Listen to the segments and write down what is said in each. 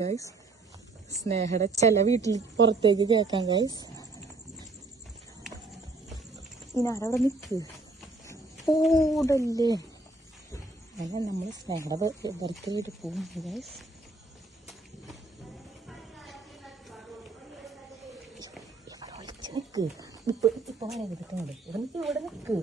Guys സ്നേഹയുടെ ചില വീട്ടിൽ പുറത്തേക്ക് കേൾക്കാം ഗൈസ്. ഇനി ആരവിടെ നിൽക്ക് ഓടല്ലേ. അങ്ങനെ നമ്മൾ സ്നേഹയുടെ ബർത്ത്ഡേയിൽ പോകും ഗൈസ്. ഇവിടെ ഒളിച്ച് നിൽക്ക്. ഇപ്പൊ മഴ കിട്ടുന്നുണ്ട്. ഇവിടെ നിൽക്ക്.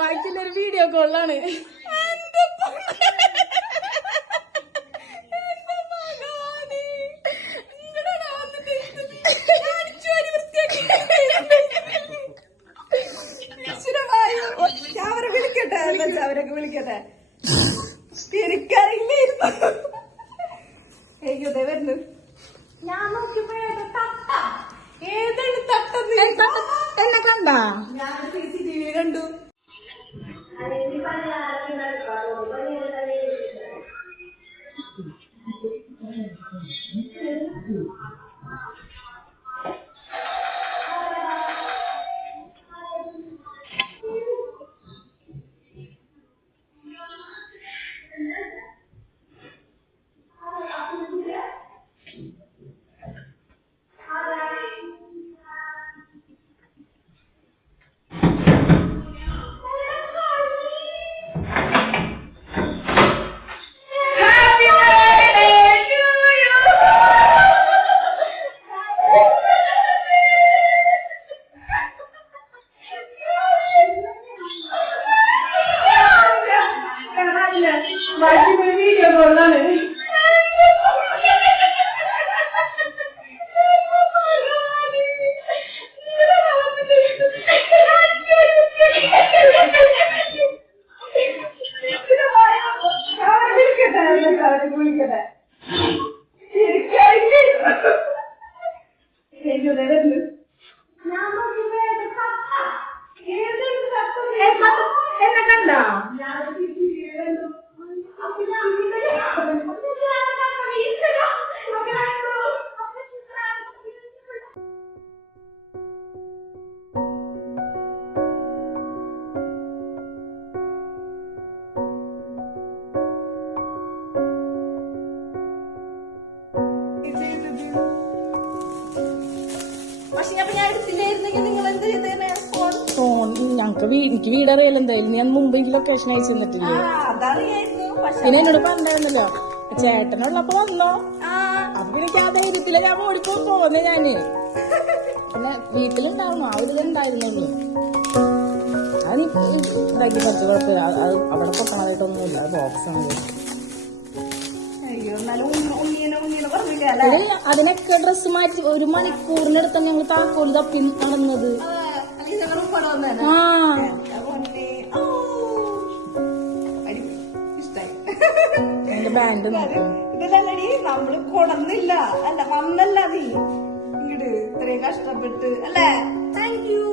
ബാക്കിയുള്ളൊരു വീഡിയോ കോളാണ്. അവരൊക്കെ വിളിക്കട്ടെ. തിരിക്കറിയില്ലായിരുന്നു. വരുന്നു. ഞാൻ നോക്കിയപ്പോ ഏതാണ് തട്ടെന്ന് എന്നെ കണ്ടാ? ഞാൻ CCTV കണ്ടു. എന്നെ കണ്ടാ? എനിക്ക് വീടറിയാലോ എന്തായാലും. ഞാൻ മുമ്പ് ലൊക്കേഷൻ അയച്ചു തന്നിട്ടില്ലേ? പിന്നെ എന്നോട് പറഞ്ഞായിരുന്നല്ലോ ചേട്ടനുള്ളപ്പോ വന്നോ. അപ്പൊ എനിക്ക് ആ ധൈര്യത്തില ഞാൻ ഓടിപ്പോ പോന്നെ. ഞാന് പിന്നെ വീട്ടിലുണ്ടാവുന്നു. ആ ഒരു ഇതുണ്ടായിരുന്നുള്ളൂ. അത് ഇതാക്കി കുറച്ച് കുഴപ്പമില്ല. അത് അവിടെ പൊട്ടണതായിട്ടൊന്നുമില്ല. ബോക്സ് ആണ്. അതിനൊക്കെ ഡ്രസ്സ് മാറ്റി 1 മണിക്കൂറിനടുത്താണ് ഞങ്ങൾ താക്കോല് തപ്പി നടന്നത്. എന്റെ ബാൻഡ് ഇതല്ലടി നമ്മള് കൊടന്നില്ല. അല്ല വന്നല്ല നീ ഇങ്ങട് ഇത്രയും കഷ്ടപ്പെട്ട് അല്ലേ. Thank you.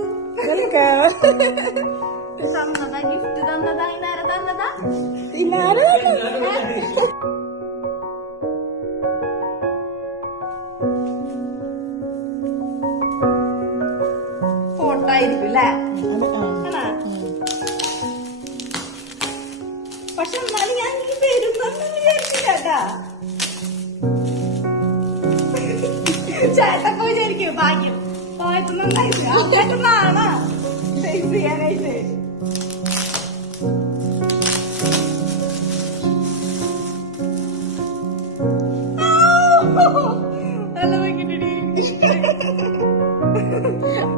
തന്നതാ ഗിഫ്റ്റ് തന്നതാ. ഇന്നാര തന്നതാ? ഫോട്ടോ ആയിരിക്കും അല്ലേ? പക്ഷെ എന്നാലും ഞാൻ വരുന്നെന്ന് വിചാരിച്ചില്ലാട്ടാ. ചേട്ടപ്പോ വിചാരിക്കും ഭാഗ്യം പോയപ്പോ നന്നായിട്ട്. ചേട്ടനാണോ ചെയ്യാനായിട്ട്?